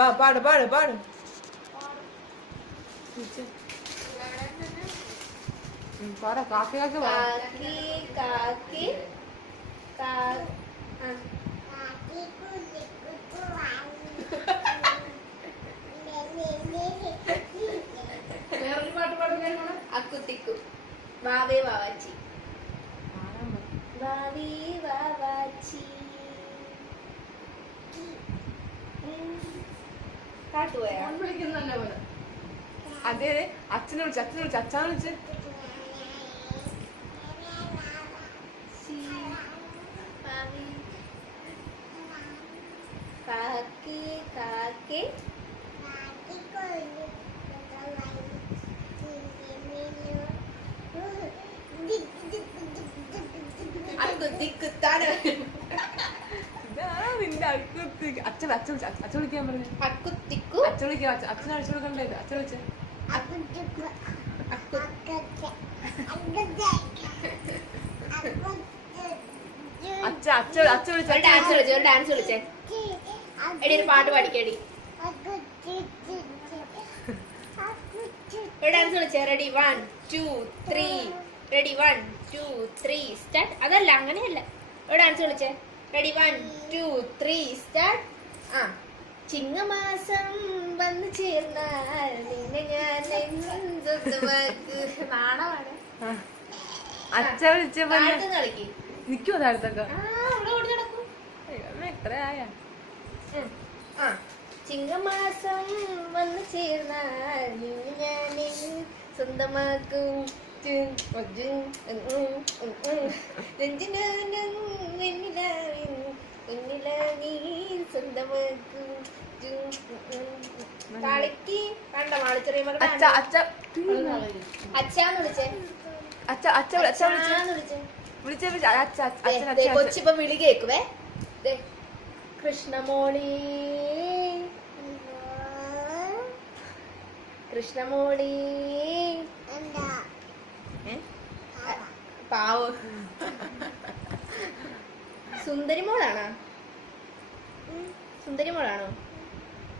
പാട് പാട് പാട്. പാട കാക്കി കാക്കി കാക്കി വേറൊരു പാട്ട് പാടുന്ന അക്കുത്തിക്കു വാവേ വാവാച്ചി വാവി വാവാച്ചി പാട്ടുപോയാ വിളിക്കുന്നല്ലേ പോലെ. അതെ അച്ഛനെ വിളിച്ച് അച്ഛനെ വിളിച്ച് കാക്കി കാക്കി നിന്റെ അക്കുത്തി അച്ഛൻ വിളിക്കാൻ പറഞ്ഞു. അക്കുത്തിക്കു അച്ഛൻ വിളിക്കാം. അച്ഛനെ അടിച്ചു കൊടുക്കണ്ടേ? അച്ഛൻ വിളിച്ചേ. ഒരു ഡാൻസ് വിളിച്ചേ. എടി ഒരു പാട്ട് പാടിക്കേടി. ഒരു ഡാൻസ് വിളിച്ചേ. റെഡി 1 2 3. Ready 1 2 3 start. അതല്ല അങ്ങനെയല്ല. ഒരു ഡാൻസ് വിളിച്ചേ. Ready 1 2 3 start. ആ ചിങ്ങമാസം വന്നു ചേർന്നാൽ നിന്നെ ഞാൻ നാണമാണ്. അച്ഛ വിളിച്ചപ്പോ കളിക്ക് നിക്കോ താഴത്തൊക്കെ എത്രയായ. ചിങ്ങമാസം വന്നു ചേർന്നാൽ നിന്നെ ഞാൻ സ്വന്തമാക്കും. സ്വന്തമാക്കും കളിക്ക് കണ്ട മാളി ചെറിയ മകളുടെ അച്ഛാന്ന് വിളിച്ചേ. കൊച്ചിപ്പം വിളി കേക്കുവേ. കൃഷ്ണമോളി കൃഷ്ണമോളി പാവ സുന്ദരിമോളാണോ? സുന്ദരിമോളാണോ?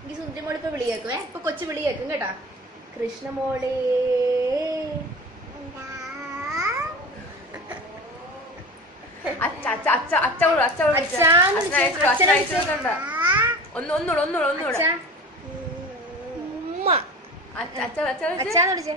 എനിക്ക് സുന്ദരിമോൾ ഇപ്പൊ വിളി കേക്കുവേ. ഇപ്പൊ കൊച്ചു വിളി കേക്കും കേട്ടാ. കൃഷ്ണമോളി ഒന്നുകൂടെ അച്ഛാന്ന് വിളിച്ചേ.